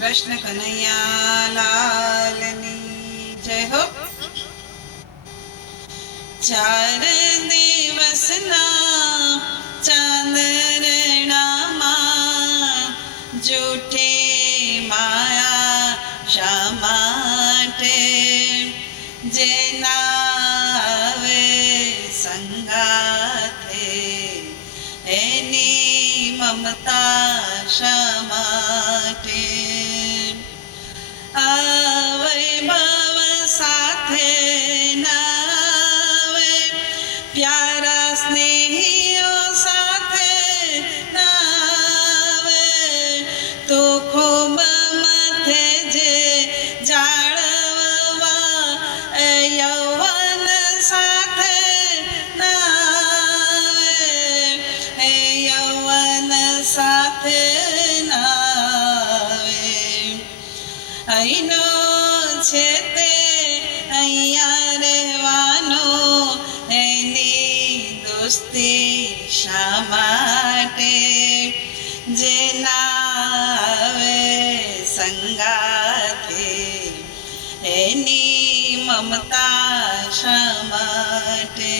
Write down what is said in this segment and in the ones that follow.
કૃષ્ણ કનૈયા લાલની જય હો. ચાર દિવસના ચાંદરણામાં જૂઠે માયા શા માટે? જેના આવે સંગાથે એની મમતા શા માટે? love. અહીંનો છે તે અહીંયા રહેવાનો. એની દોસ્તી શા માટે? જેના આવે સંગાથે? એની મમતા શા માટે?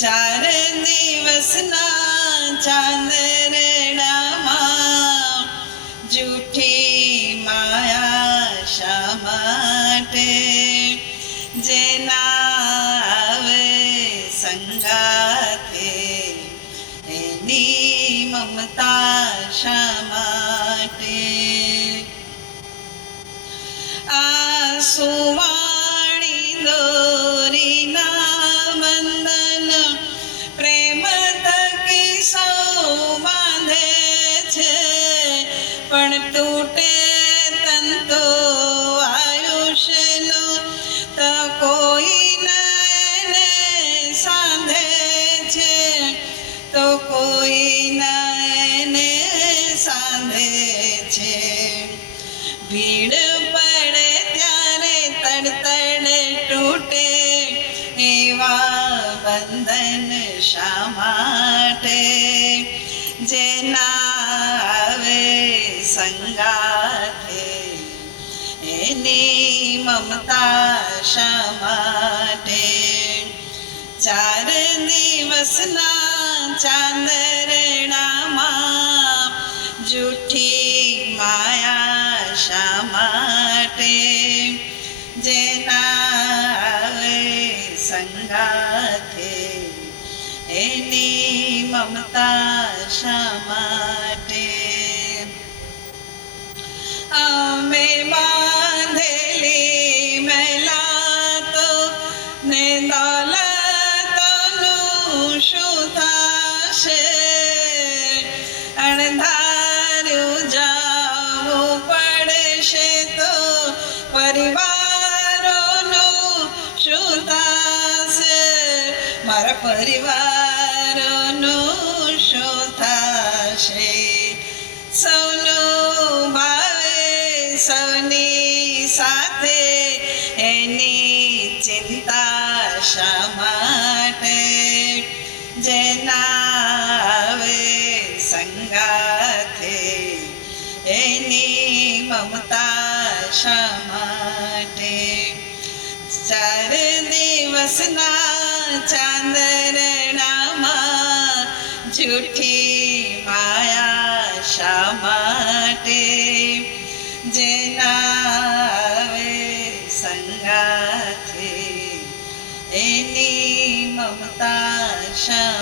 ચાર દિવસના ચાંદરડામાં એની શા માટે જેના આવે સંગાથે, એની મમતા શા માટે? ચાર દિવસના ચાંદરણામાં જૂઠી માયા શા માટે? જેના આવે સંગાથે એની મમતા શા માટે અમે બાંધેલી મહેલા તો ને દોલતોનું શું થશે અણધાર્યું જાવું પડશે તો પરિવારોનું મારા પરિવારોનું શું થશે? સૌનું ભાવે સૌની સાથે એની ચિંતા શા માટે? જેના આવે સંગાથે એની મમતા શા માટે? ચાર દિવસના ચાંદરણામાં જૂઠી માયા શા માટે જેના આવે સંગાથે એની મમતા શા